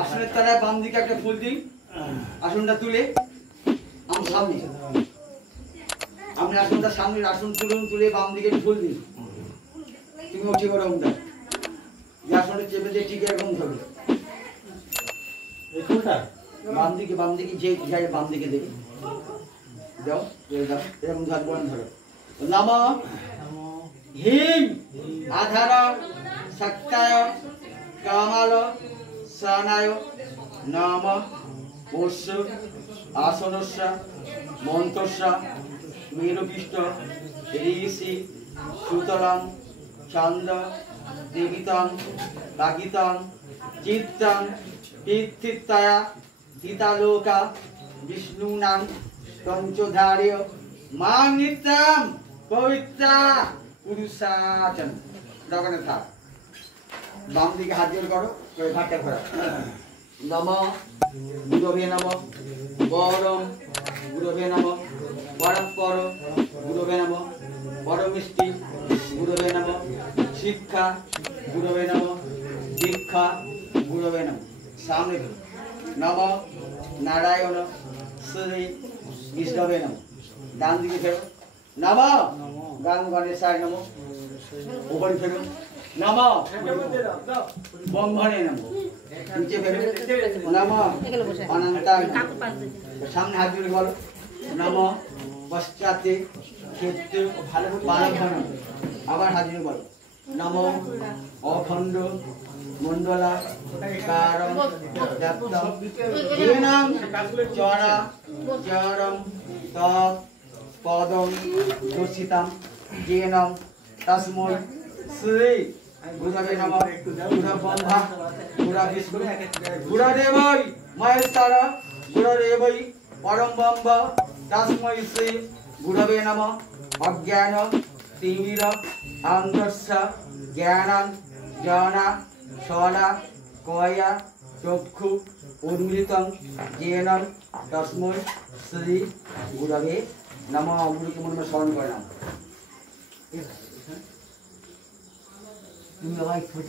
আসনের তলায় বাম দিকে একটা ফুল দিন। আসনটা তুলে আমার সামনে, আপনি আসনটা সামনে, আসন তুলুন, তুলে বাম দিকে ফুল দিন। তুমি উঠে করো ওটা, যে আসনটা চেপে দিয়ে ঠিক এরকম ধরবে। বাম দিকে যে যায় বাম দিকে দেখে দাও, দাও এরকম ধরো ধরো। নমঃ হিং আধার শক্তায় কামাল সানায় নমঃ পশ্য আসনস্য মন্তস্য মেরুপৃষ্ঠ ঋষি সুতরাং ছন্দ দেবিতং বাগিতং চিত্তং পৃথিবীতয়া দিতালোকা বিষ্ণুনাং পঞ্চধার্য মাং নিত্যং পবিত্রা পুরুষাচন। দোকানে থাক, বাম দিকে হাত জোর করো, ঘাটটা ঘোরা। নমঃ গুরবে নমঃ পরম গুরবে নমঃ পরস্পর গুরবে নমঃ পরমিষ্টি গুরবে নমঃ শিক্ষা গুরবে নমঃ দীক্ষা গুরবে নমঃ। সামনে ধরো। নমঃ নারায়ণ শ্রী বিষ্ণবে নমঃ। ডান দিকে ফেরো। নমঃ গাং গণেশায় নমঃ। উপরে ফেরো। নমঃ ব্রহ্মণে নমঃ। নিচে ফেরো। নমঃ অনন্তায় নমঃ। সামনে হাত জোড়ে বলো। নমঃ পশ্চাতে ক্ষেত্রে পালভন। আবার হাত জোড়ে বলো। নমঃ অখণ্ড মণ্ডলা কারণ দত্তম হীনং চরা চরম তৎ পদম দর্শিতাম যেনং তস্मै শ্রী গুরবে নমঃ। গুরব্রহ্মা গুরবিষ্ণু গুরদেবৈ মহেশ্বর গুরদেবৈ পরম ব্রহ্ম তস্मै শ্রী গুরবে নমঃ। অজ্ঞান তিমির অন্ধস্য জ্ঞানং জ্ঞানা সলা কয়া চক্ষু উন্মিলিতং যেন তস্मै শ্রী গুরবে নমঃ। গুরুকে মনে মনে স্মরণ করে নাও। তুমি ভাই ছোট